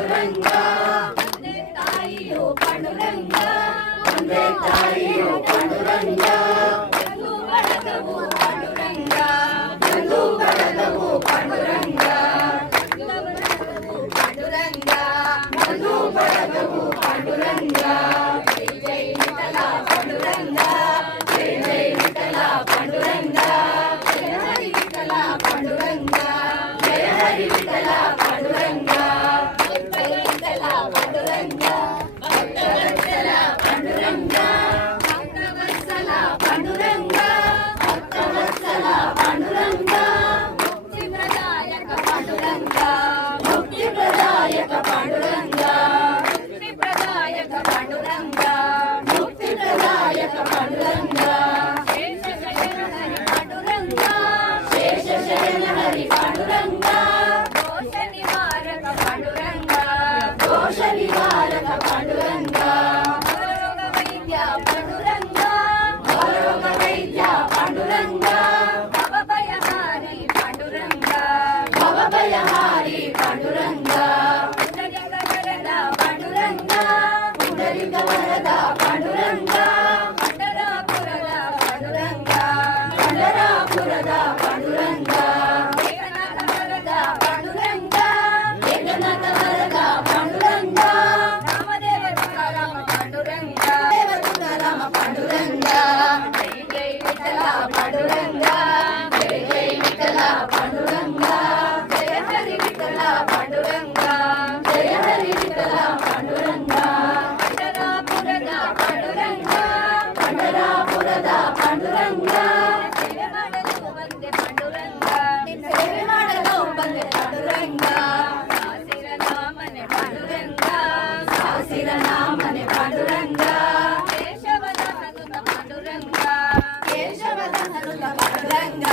ಪಾಂಡುರಂಗ ಒಂದೇ ತಾಯಿಯು ಪಾಂಡುರಂಗ ಒಂದೇ ತಾಯಿಯು ಪಾಂಡುರಂಗ ಎಂದು ಬಳಗವು ಪಾಂಡುರಂಗ ಎಂದು ಬಳಗವು ಪಾಂಡುರಂಗ ಪಾಂಡುರಂಗ ಎಂದು ಬಳಗವು ಪಾಂಡುರಂಗ ಜೈ ಜೈ ವಿಠಲ ಪಾಂಡುರಂಗ ಜೈ ಜೈ ವಿಠಲ ಪಾಂಡುರಂಗ ಜಯ ಹರಿ ವಿಠಲ ಪಾಂಡುರಂಗ ಜಯ ಹರಿ ವಿಠಲ ಪಾಂಡುರಂಗ ಜಯ ವಿಠಲ ಪಾಂಡುರಂಗ ಭಕ್ತವತ್ಸಲ ಪಾಂಡುರಂಗ ಭಕ್ತವತ್ಸಲ ಪಾಂಡುರಂಗ ಭಕ್ತವತ್ಸಲ ಪಾಂಡುರಂಗ ಮುಕ್ತಿ ಪ್ರದಾಯಕ ಪಾಂಡುರಂಗ ಮುಕ್ತಿ ಪ್ರದಾಯಕ ಪಾಂಡುರಂಗ ಮುಕ್ತಿ ಪ್ರದಾಯಕ ಪಾಂಡುರಂಗ ಮುಕ್ತಿ ಪ್ರದಾಯಕ ಪಾಂಡುರಂಗ ಶೇಷ ಶಯನ ಹರಿ ಪಾಂಡುರಂಗ ದೋಷ ನಿವಾರಕ ಪಾಂಡುರಂಗ ದೋಷ ನಿವಾರಕ ಪಾಂಡುರಂಗ ರೋಗ ವೈದ್ಯ ಪಾಂಡುರಂಗ ರೋಗ ವೈದ್ಯ ಪಾಂಡುರಂಗ ಭವಭಯಹಾರಿ ಪಾಂಡುರಂಗ ಭವಭಯಹಾರಿ ಪಾಂಡುರಂಗ ಪುಂಡರಿಕ ವರದ ಪಾಂಡುರಂಗ ಪುಂಡರಿಕ ವರದ ಪಾಂಡುರಂಗ ಪಂಡರಾಪುರದ ಪಾಂಡುರಂಗ ಪಂಡರಾಪುರದ ಪಾಂಡುರಂಗ ಏಕನಾಥ ವರದ ಪಾಂಡುರಂಗ ಏಕನಾಥ ವರದ ಪಾಂಡುರಂಗ ರಾಮದೇವ ತುಕಾರಾಮ ಪಾಂಡುರಂಗ ದೇವ ತುಕಾರಾಮ ಪಾಂಡುರಂಗ ಜೈ ಜೈ ವಿಠಲ ಪಾಂಡುರಂಗ ಜೈ ಜೈ ವಿಠಲ ಪಾಂಡುರಂಗ ಜಯ ಹರಿ ವಿಠಲ ಪಾಂಡುರಂಗ ಜಯ ಹರಿ ವಿಠಲ ಪಾಂಡುರಂಗ ಪಂಡರಾಪುರದ ಪಾಂಡುರಂಗ ಪಂಡರಾಪುರದ ಪಾಂಡುರಂಗ ಸೇವೆ ಮಾಡಲು ಬಂದೆ ಪಾಂಡುರಂಗ ಸೇವೆ ಮಾಡಲು ಬಂದೆ ಪಾಂಡುರಂಗ ಸಾಸಿರ ನಾಮನೆ ಪಾಂಡುರಂಗ ಸಾಸಿರ ನಾಮನೆ ಪಾಂಡುರಂಗ ಕೇಶವದ ಹನುತ ಪಾಂಡುರಂಗ ಕೇಶವದ ಹನುತ ಪಾಂಡುರಂಗ